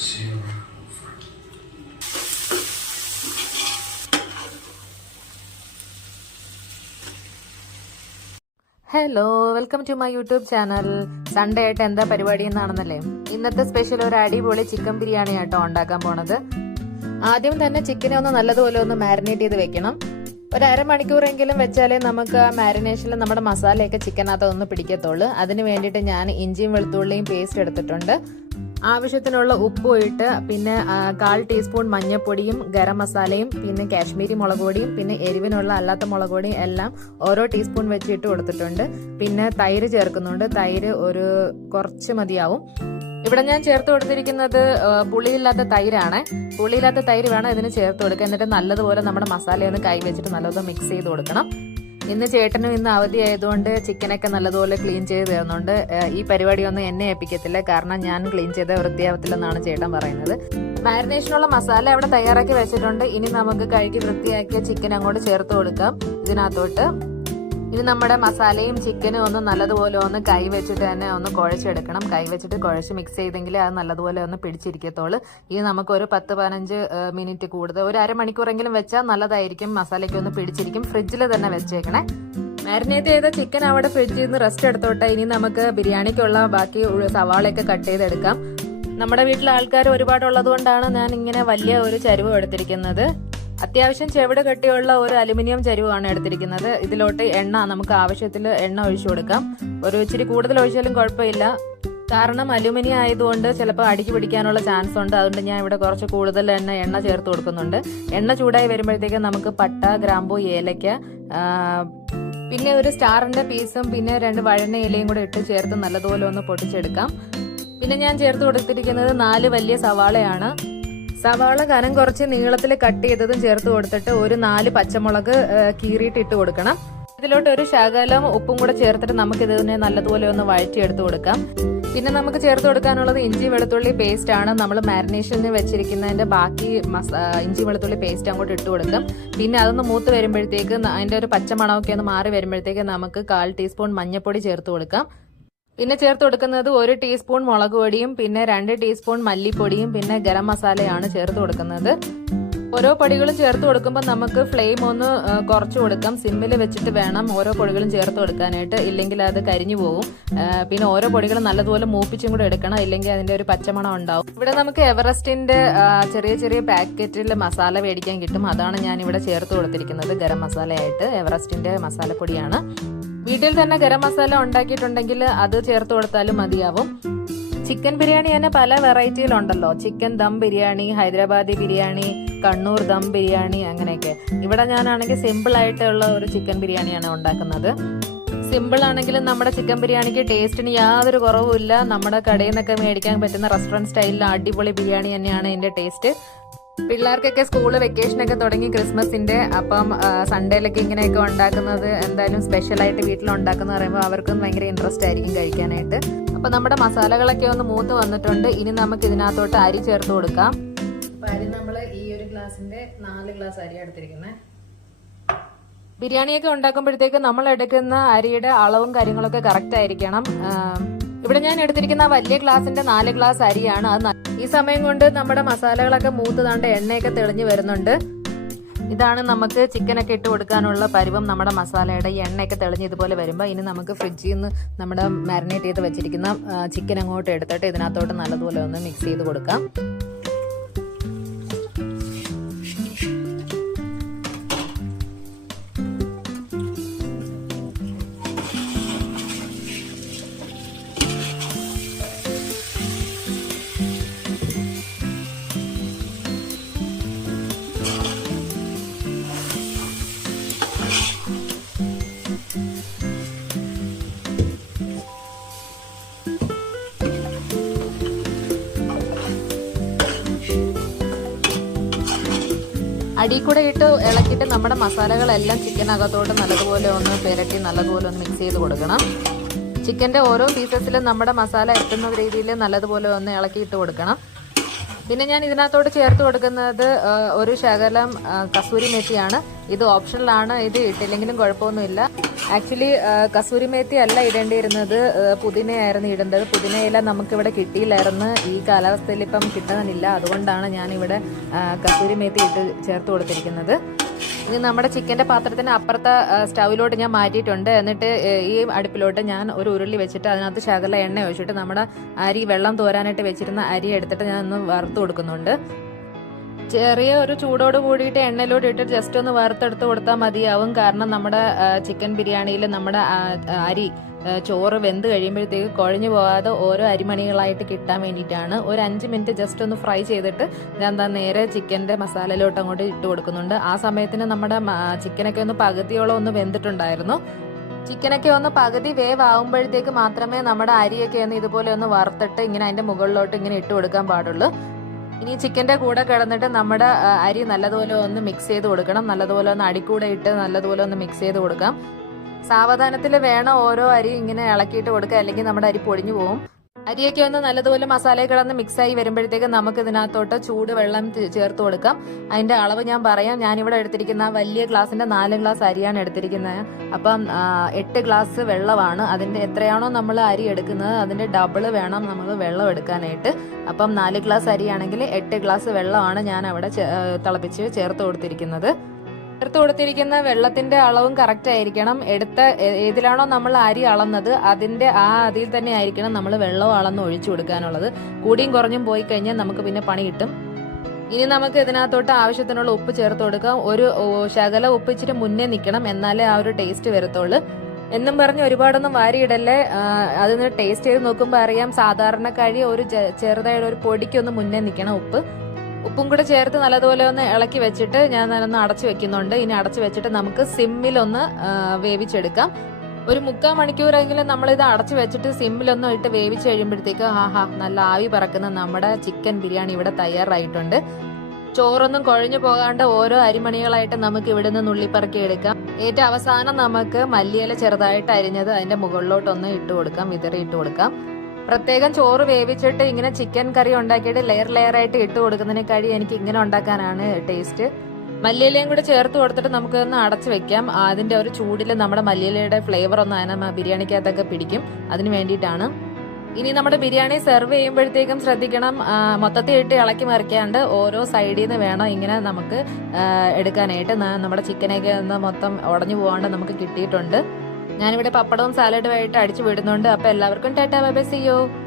Hello, welcome to my YouTube channel. Sunday ആയിട്ട് എന്താ പരിപാടി എന്നാണെന്നല്ലേ. ഇന്നത്തെ സ്പെഷ്യൽ ഒരു അടിപൊളി ചിക്കൻ ബിരിയാണി ആയിട്ടോ ഉണ്ടാക്കാൻ പോണത്. ആദ്യം തന്നെ ചിക്കനെ ഒന്ന് നല്ലതുപോലെ ഒന്ന് മാരിനേറ്റ് ചെയ്ത് വെക്കണം. ഒരു അരമണിക്കൂറെങ്കിലും വെച്ചാലേ നമുക്ക് ആ മാരിനേഷനിൽ നമ്മുടെ മസാലയൊക്കെ ചിക്കനകത്ത് ഒന്ന് പിടിക്കത്തുള്ളൂ. അതിന് വേണ്ടിയിട്ട് ഞാൻ ഇഞ്ചിയും വെളുത്തുള്ളിയും പേസ്റ്റ് എടുത്തിട്ടുണ്ട്. ആവശ്യത്തിനുള്ള ഉപ്പും ഇട്ട്, പിന്നെ 1/4 ടീസ്പൂൺ മഞ്ഞൾപ്പൊടിയും ഗരം മസാലയും പിന്നെ കാശ്മീരി മുളക് പൊടിയും പിന്നെ എരിവിനുള്ള അല്ലാത്ത മുളക് പൊടിയും എല്ലാം ഓരോ ടീസ്പൂൺ വെച്ച് ഇട്ട് കൊടുത്തിട്ടുണ്ട്. പിന്നെ തൈര് ചേർക്കുന്നുണ്ട്. തൈര് ഒരു കുറച്ച് മതിയാവും. ഇവിടെ ഞാൻ ചേർത്ത് കൊടുത്തിരിക്കുന്നത് പുളിയില്ലാത്ത തൈരാണ്. പുളിയില്ലാത്ത തൈര് വേണം ഇതിന് ചേർത്ത് കൊടുക്കുക. എന്നിട്ട് നല്ലതുപോലെ നമ്മുടെ മസാലയൊന്ന് കൈ വെച്ചിട്ട് നല്ലതുപോലെ മിക്സ് ചെയ്ത് കൊടുക്കണം. ഇന്ന് ചേട്ടനും ഇന്ന് അവധി ആയതുകൊണ്ട് ചിക്കനൊക്കെ നല്ലതുപോലെ ക്ലീൻ ചെയ്ത് തരുന്നുണ്ട്. ഈ പരിപാടിയൊന്നും എന്നെ ഏൽപ്പിക്കത്തില്ല, കാരണം ഞാൻ ക്ലീൻ ചെയ്ത വൃത്തിയാവത്തില്ലെന്നാണ് ചേട്ടൻ പറയുന്നത്. മാരിനേഷനുള്ള മസാല അവിടെ തയ്യാറാക്കി വെച്ചിട്ടുണ്ട്. ഇനി നമുക്ക് കഴുകി വൃത്തിയാക്കിയ ചിക്കൻ അങ്ങോട്ട് ചേർത്ത് കൊടുക്കാം ഇതിനകത്തോട്ട്. ഇനി നമ്മുടെ മസാലയും ചിക്കനും ഒന്ന് നല്ലതുപോലെ ഒന്ന് കൈ വെച്ചിട്ട് തന്നെ ഒന്ന് കുഴച്ചെടുക്കണം. കൈ വെച്ചിട്ട് കുഴച്ച് മിക്സ് ചെയ്തെങ്കിൽ അത് നല്ലതുപോലെ ഒന്ന് പിടിച്ചിരിക്കത്തുള്ളൂ. ഇനി നമുക്ക് ഒരു 10-15 മിനിറ്റ് കൂടുതൽ, ഒരു അരമണിക്കൂറെങ്കിലും വെച്ചാൽ നല്ലതായിരിക്കും. മസാലയ്ക്ക് ഒന്ന് പിടിച്ചിരിക്കും. ഫ്രിഡ്ജിൽ തന്നെ വെച്ചേക്കണേ. മാരിനേറ്റ് ചെയ്ത ചിക്കൻ അവിടെ ഫ്രിഡ്ജിൽ നിന്ന് റെസ്റ്റ് എടുത്തോട്ടെ. ഇനി നമുക്ക് ബിരിയാണിക്കുള്ള ബാക്കി സവാളയൊക്കെ കട്ട് ചെയ്തെടുക്കാം. നമ്മുടെ വീട്ടിലെ ആൾക്കാർ ഒരുപാടുള്ളത് കൊണ്ടാണ് ഞാൻ ഇങ്ങനെ വലിയ ഒരു ചരുവ് എടുത്തിരിക്കുന്നത്. അത്യാവശ്യം ചെവിട് കെട്ടിയുള്ള ഒരു അലുമിനിയം ചരുവാണ് എടുത്തിരിക്കുന്നത്. ഇതിലോട്ട് എണ്ണ, നമുക്ക് ആവശ്യത്തിൽ എണ്ണ ഒഴിച്ചു കൊടുക്കാം. ഒരു ഇച്ചിരി കൂടുതൽ ഒഴിച്ചാലും കുഴപ്പമില്ല, കാരണം അലുമിനിയം ആയതുകൊണ്ട് ചിലപ്പോൾ അടിക്ക് പിടിക്കാനുള്ള ചാൻസ് ഉണ്ട്. അതുകൊണ്ട് ഞാൻ ഇവിടെ കുറച്ച് കൂടുതൽ എണ്ണ ചേർത്ത് കൊടുക്കുന്നുണ്ട്. എണ്ണ ചൂടായി വരുമ്പോഴത്തേക്കും നമുക്ക് പട്ട, ഗ്രാമ്പൂ, ഏലക്ക, പിന്നെ ഒരു സ്റ്റാറിന്റെ പീസും പിന്നെ 2 വഴന ഇലയും കൂടെ ഇട്ട് ചേർത്ത് നല്ലതുപോലെ ഒന്ന് പൊടിച്ചെടുക്കാം. പിന്നെ ഞാൻ ചേർത്ത് കൊടുത്തിരിക്കുന്നത് 4 വലിയ സവാളയാണ്. സവാള കനം കുറച്ച് നീളത്തിൽ കട്ട് ചെയ്തതും ചേർത്ത് കൊടുത്തിട്ട് ഒരു 4 പച്ചമുളക് കീറിയിട്ട് ഇട്ട് കൊടുക്കണം. ഇതിലോട്ട് ഒരു ശകലം ഉപ്പും കൂടെ ചേർത്തിട്ട് നമുക്ക് ഇതിനെ നല്ലതുപോലെ ഒന്ന് വഴറ്റിയെടുത്ത് കൊടുക്കാം. പിന്നെ നമുക്ക് ചേർത്ത് കൊടുക്കാനുള്ളത് ഇഞ്ചി വെളുത്തുള്ളി പേസ്റ്റ് ആണ്. നമ്മൾ മാരിനേഷന് വെച്ചിരിക്കുന്നതിന്റെ ബാക്കി ഇഞ്ചി വെളുത്തുള്ളി പേസ്റ്റ് അങ്ങോട്ട് ഇട്ട് കൊടുക്കാം. പിന്നെ അതൊന്ന് മൂത്ത് വരുമ്പോഴത്തേക്ക് അതിന്റെ ഒരു പച്ചമണമൊക്കെ ഒന്ന് മാറി വരുമ്പോഴത്തേക്ക് നമുക്ക് 1/4 ടീസ്പൂൺ മഞ്ഞൾപ്പൊടി ചേർത്ത് കൊടുക്കാം. പിന്നെ ചേർത്ത് കൊടുക്കുന്നത് 1 ടീസ്പൂൺ മുളക് പൊടിയും പിന്നെ 2 ടീസ്പൂൺ മല്ലിപ്പൊടിയും പിന്നെ ഗരം മസാലയാണ് ചേർത്ത് കൊടുക്കുന്നത്. ഓരോ പൊടികളും ചേർത്ത് കൊടുക്കുമ്പോൾ നമുക്ക് ഫ്ലെയിം ഒന്ന് കുറച്ച് കൊടുക്കാം. സിമ്മിൽ വെച്ചിട്ട് വേണം ഓരോ പൊടികളും ചേർത്ത് കൊടുക്കാനായിട്ട്, ഇല്ലെങ്കിൽ അത് കരിഞ്ഞു പോകും. പിന്നെ ഓരോ പൊടികളും നല്ലതുപോലെ മൂപ്പിച്ചും കൂടെ എടുക്കണം, ഇല്ലെങ്കിൽ അതിന്റെ ഒരു പച്ചമണം ഉണ്ടാവും. ഇവിടെ നമുക്ക് എവറസ്റ്റിന്റെ ചെറിയ ചെറിയ പാക്കറ്റിൽ മസാല മേടിക്കാൻ കിട്ടും. അതാണ് ഞാൻ ഇവിടെ ചേർത്ത് കൊടുത്തിരിക്കുന്നത് ഗരം മസാലയായിട്ട്. എവറസ്റ്റിന്റെ മസാലപ്പൊടിയാണ്. വീട്ടിൽ തന്നെ ഗരം മസാല ഉണ്ടാക്കിയിട്ടുണ്ടെങ്കിൽ അത് ചേർത്ത് കൊടുത്താലും മതിയാവും. ചിക്കൻ ബിരിയാണി തന്നെ പല വെറൈറ്റിയിലുണ്ടല്ലോ. ചിക്കൻ ദം ബിരിയാണി, ഹൈദരാബാദി ബിരിയാണി, കണ്ണൂർ ദം ബിരിയാണി, അങ്ങനെയൊക്കെ. ഇവിടെ ഞാനാണെങ്കിൽ സിമ്പിൾ ആയിട്ടുള്ള ഒരു ചിക്കൻ ബിരിയാണിയാണ് ഉണ്ടാക്കുന്നത്. സിമ്പിൾ ആണെങ്കിലും നമ്മുടെ ചിക്കൻ ബിരിയാണിക്ക് ടേസ്റ്റിന് യാതൊരു കുറവുമില്ല. നമ്മുടെ കടയിൽ നിന്നൊക്കെ മേടിക്കാൻ പറ്റുന്ന റെസ്റ്റോറന്റ് സ്റ്റൈലിൽ അടിപൊളി ബിരിയാണി തന്നെയാണ് ഇതിന്റെ ടേസ്റ്റ്. പിള്ളേർക്കൊക്കെ സ്കൂള് വെക്കേഷനൊക്കെ തുടങ്ങി ക്രിസ്മസിന്റെ. അപ്പം സൺഡേയിലൊക്കെ ഇങ്ങനെയൊക്കെ ഉണ്ടാക്കുന്നത്, എന്തായാലും സ്പെഷ്യലായിട്ട് വീട്ടിൽ ഉണ്ടാക്കുന്ന പറയുമ്പോൾ അവർക്കും ഭയങ്കര ഇൻട്രസ്റ്റ് ആയിരിക്കും കഴിക്കാനായിട്ട്. അപ്പൊ നമ്മുടെ മസാലകളൊക്കെ ഒന്ന് മൂത്ത് വന്നിട്ടുണ്ട്. ഇനി നമുക്ക് ഇതിനകത്തോട്ട് അരി ചേർത്ത് കൊടുക്കാം. അപ്പൊ അരി നമ്മൾ ഈ ഒരു ഗ്ലാസിന്റെ 4 ഗ്ലാസ് അരി എടുത്തിരിക്കുന്നത്. ബിരിയാണിയൊക്കെ ഉണ്ടാക്കുമ്പോഴത്തേക്ക് നമ്മൾ എടുക്കുന്ന അരിയുടെ അളവും കാര്യങ്ങളൊക്കെ കറക്റ്റ് ആയിരിക്കണം. ഇവിടെ ഞാൻ എടുത്തിരിക്കുന്ന വലിയ ഗ്ലാസിന്റെ 4 ഗ്ലാസ് അരിയാണ്. അത് ഈ സമയം കൊണ്ട് നമ്മുടെ മസാലകളൊക്കെ മൂത്ത് താണ്ട് എണ്ണയൊക്കെ തെളിഞ്ഞു വരുന്നുണ്ട്. ഇതാണ് നമുക്ക് ചിക്കനൊക്കെ ഇട്ട് കൊടുക്കാനുള്ള പരുവം. നമ്മുടെ മസാലയുടെ എണ്ണയൊക്കെ തെളിഞ്ഞ് ഇതുപോലെ വരുമ്പോൾ ഇനി നമുക്ക് ഫ്രിഡ്ജിൽ നിന്ന് നമ്മുടെ മാരിനേറ്റ് ചെയ്ത് വെച്ചിരിക്കുന്ന ചിക്കൻ അങ്ങോട്ട് എടുത്തിട്ട് ഇതിനകത്തോട്ട് നല്ലതുപോലെ ഒന്ന് മിക്സ് ചെയ്ത് കൊടുക്കാം. അടിയിൽ കൂടെ ഇട്ട് ഇളക്കിയിട്ട് നമ്മുടെ മസാലകളെല്ലാം ചിക്കനകത്തോട്ട് നല്ലതുപോലെ ഒന്ന് പുരട്ടി നല്ലതുപോലെ ഒന്ന് മിക്സ് ചെയ്ത് കൊടുക്കണം. ചിക്കൻ്റെ ഓരോ പീസസിലും നമ്മുടെ മസാല എത്തുന്ന രീതിയിൽ നല്ലതുപോലെ ഒന്ന് ഇളക്കിയിട്ട് കൊടുക്കണം. പിന്നെ ഞാൻ ഇതിനകത്തോട് ചേർത്ത് കൊടുക്കുന്നത് ഒരു ശകലം കസൂരി മേത്തിയാണ്. ഇത് ഓപ്ഷണലാണ്, ഇത് ഇട്ടില്ലെങ്കിലും കുഴപ്പമൊന്നുമില്ല. ആക്ച്വലി കസൂരി മേത്തി അല്ല ഇടേണ്ടിയിരുന്നത്, പുതിനയായിരുന്നു ഇടേണ്ടത്. പുതിനയില നമുക്കിവിടെ കിട്ടിയില്ലായിരുന്നു, ഈ കാലാവസ്ഥയിൽ ഇപ്പം കിട്ടുന്നില്ല. അതുകൊണ്ടാണ് ഞാനിവിടെ കസൂരി മേത്തി ഇട്ട് ചേർത്ത് കൊടുത്തിരിക്കുന്നത്. ഇനി നമ്മുടെ ചിക്കൻ്റെ പാത്രത്തിന് അപ്പുറത്തെ സ്റ്റൗവിലോട്ട് ഞാൻ മാറ്റിയിട്ടുണ്ട്. എന്നിട്ട് ഈ അടുപ്പിലോട്ട് ഞാൻ ഒരു ഉരുളി വെച്ചിട്ട് അതിനകത്ത് ശകല എണ്ണ ഒഴിച്ചിട്ട് നമ്മുടെ അരി വെള്ളം തോരാനായിട്ട് വെച്ചിരുന്ന അരി എടുത്തിട്ട് ഞാൻ ഒന്ന് വറുത്ത് കൊടുക്കുന്നുണ്ട്. ചെറിയ ഒരു ചൂടോട് കൂടിയിട്ട് എണ്ണയിലോട്ട് ഇട്ടിട്ട് ജസ്റ്റ് ഒന്ന് വറുത്തെടുത്ത് കൊടുത്താൽ മതിയാവും. കാരണം നമ്മുടെ ചിക്കൻ ബിരിയാണിയിൽ നമ്മുടെ അരി ചോറ് വെന്ത് കഴിയുമ്പോഴത്തേക്ക് കുഴഞ്ഞു പോകാതെ ഓരോ അരിമണികളായിട്ട് കിട്ടാൻ വേണ്ടിയിട്ടാണ്. ഒരു 5 മിനിറ്റ് ജസ്റ്റ് ഒന്ന് ഫ്രൈ ചെയ്തിട്ട് ഞാൻ നേരെ ചിക്കൻ്റെ മസാലയിലോട്ട് അങ്ങോട്ട് ഇട്ട് കൊടുക്കുന്നുണ്ട്. ആ സമയത്തിന് നമ്മുടെ ചിക്കനൊക്കെ ഒന്ന് പകുതിയോളം ഒന്ന് വെന്തിട്ടുണ്ടായിരുന്നു. ചിക്കനൊക്കെ ഒന്ന് പകുതി വേവ് ആകുമ്പോഴത്തേക്ക് മാത്രമേ നമ്മുടെ അരിയൊക്കെ ഒന്ന് ഇതുപോലെ ഒന്ന് വറുത്തിട്ട് ഇങ്ങനെ അതിൻ്റെ മുകളിലോട്ട് ഇങ്ങനെ ഇട്ട് കൊടുക്കാൻ പാടുള്ളൂ. ഇനി ചിക്കൻ്റെ കൂടെ കിടന്നിട്ട് നമ്മുടെ അരി നല്ലതുപോലെ ഒന്ന് മിക്സ് ചെയ്ത് കൊടുക്കണം. നല്ലതുപോലെ ഒന്ന് അടിക്കൂടെ ഇട്ട് നല്ലതുപോലെ ഒന്ന് മിക്സ് ചെയ്ത് കൊടുക്കാം. സാവധാനത്തിൽ വേണം ഓരോ അരി ഇങ്ങനെ ഇളക്കിയിട്ട് കൊടുക്കുക, അല്ലെങ്കിൽ നമ്മുടെ അരി പൊടിഞ്ഞു പോകും. അരിയൊക്കെ ഒന്ന് നല്ലതുപോലെ മസാലയിൽ കിടന്ന് മിക്സായി വരുമ്പോഴത്തേക്ക് നമുക്ക് ഇതിനകത്തോട്ട് ചൂട് വെള്ളം ചേർത്ത് കൊടുക്കാം. അതിന്റെ അളവ് ഞാൻ പറയാം. ഞാനിവിടെ എടുത്തിരിക്കുന്ന വലിയ ഗ്ലാസിന്റെ 4 ഗ്ലാസ് അരിയാണ് എടുത്തിരിക്കുന്നത്. അപ്പം 8 ഗ്ലാസ് വെള്ളമാണ്. അതിന്റെ എത്രയാണോ നമ്മൾ അരി എടുക്കുന്നത് അതിന്റെ ഡബിള് വേണം നമ്മൾ വെള്ളം എടുക്കാനായിട്ട്. അപ്പം 4 ഗ്ലാസ് അരിയാണെങ്കിൽ 8 ഗ്ലാസ് വെള്ളമാണ് ഞാൻ അവിടെ തിളപ്പിച്ച് ചേർത്ത് കൊടുത്തിരിക്കുന്നത്. ചേർത്ത് കൊടുത്തിരിക്കുന്ന വെള്ളത്തിന്റെ അളവും കറക്റ്റ് ആയിരിക്കണം. ഏതിലാണോ നമ്മൾ അരി അളന്നത് അതിന്റെ അതിൽ തന്നെ ആയിരിക്കണം നമ്മൾ വെള്ളവും അളന്ന് ഒഴിച്ചു കൊടുക്കാനുള്ളത്. കൂടിയും കുറഞ്ഞും പോയി കഴിഞ്ഞാൽ നമുക്ക് പിന്നെ പണി കിട്ടും. ഇനി നമുക്ക് ഇതിനകത്തോട്ട് ആവശ്യത്തിനുള്ള ഉപ്പ് ചേർത്ത് കൊടുക്കാം. ഒരു ശകല ഉപ്പ് ഇച്ചിരി മുന്നേ നിൽക്കണം, എന്നാലേ ആ ഒരു ടേസ്റ്റ് വരത്തുള്ളൂ. എന്നും പറഞ്ഞ് ഒരുപാടൊന്നും വാരിയിടല്ലേ. അതിന് ടേസ്റ്റ് ചെയ്ത് നോക്കുമ്പോൾ അറിയാം, സാധാരണക്കാഴി ഒരു ചെറുതായിട്ട് ഒരു പൊടിക്കൊന്ന് മുന്നേ നിൽക്കണം ഉപ്പ്. ഉപ്പും കൂടെ ചേർത്ത് നല്ലതുപോലെ ഒന്ന് ഇളക്കി വെച്ചിട്ട് ഞാൻ ഒന്ന് അടച്ചു വെക്കുന്നുണ്ട്. ഇനി അടച്ചു വെച്ചിട്ട് നമുക്ക് സിമ്മിലൊന്ന് വേവിച്ചെടുക്കാം. ഒരു 3/4 മണിക്കൂറെങ്കിലും നമ്മളിത് അടച്ചു വെച്ചിട്ട് സിമ്മിലൊന്നും ഇട്ട് വേവിച്ച് കഴിയുമ്പോഴത്തേക്ക് നല്ല ആവി പറക്കുന്ന നമ്മുടെ ചിക്കൻ ബിരിയാണി ഇവിടെ തയ്യാറായിട്ടുണ്ട്. ചോറൊന്നും കുഴഞ്ഞു പോകാണ്ട് ഓരോ അരിമണികളായിട്ട് നമുക്ക് ഇവിടെ നിന്ന് നുള്ളിപ്പറക്കി എടുക്കാം. ഏറ്റവും അവസാനം നമുക്ക് മല്ലിയില ചെറുതായിട്ട് അരിഞ്ഞത് അതിന്റെ മുകളിലോട്ടൊന്ന് ഇട്ട് കൊടുക്കാം, വിതറി ഇട്ട് കൊടുക്കാം. പ്രത്യേകം ചോറ് വേവിച്ചിട്ട് ഇങ്ങനെ ചിക്കൻ കറി ഉണ്ടാക്കിയിട്ട് ലെയർ ആയിട്ട് ഇട്ട് കൊടുക്കുന്നതിനേക്കാൾ എനിക്ക് ഇങ്ങനെ ഉണ്ടാക്കാനാണ് ടേസ്റ്റ്. മല്ലിയിലയും കൂടെ ചേർത്ത് കൊടുത്തിട്ട് നമുക്ക് ഒന്ന് അടച്ചു വെക്കാം. അതിന്റെ ഒരു ചൂടിൽ നമ്മുടെ മല്ലിയിലയുടെ ഫ്ലേവർ ഒന്ന് അതിനെ ബിരിയാണിക്കകത്തൊക്കെ പിടിക്കും. അതിന് വേണ്ടിയിട്ടാണ്. ഇനി നമ്മുടെ ബിരിയാണി സെർവ് ചെയ്യുമ്പോഴത്തേക്കും ശ്രദ്ധിക്കണം, മൊത്തത്തിൽ ഇട്ട് ഇളക്കി മറിക്കാണ്ട് ഓരോ സൈഡിൽ നിന്ന് വേണം ഇങ്ങനെ നമുക്ക് എടുക്കാനായിട്ട്. നമ്മുടെ ചിക്കനൊക്കെ ഒന്ന് മൊത്തം ഉടഞ്ഞു പോകാണ്ട് നമുക്ക് കിട്ടിയിട്ടുണ്ട്. ഞാനിവിടെ പപ്പടവും സാലഡുമായിട്ട് അടിച്ചു വിടുന്നുണ്ട്. അപ്പോൾ എല്ലാവർക്കും tata bye bye, see U.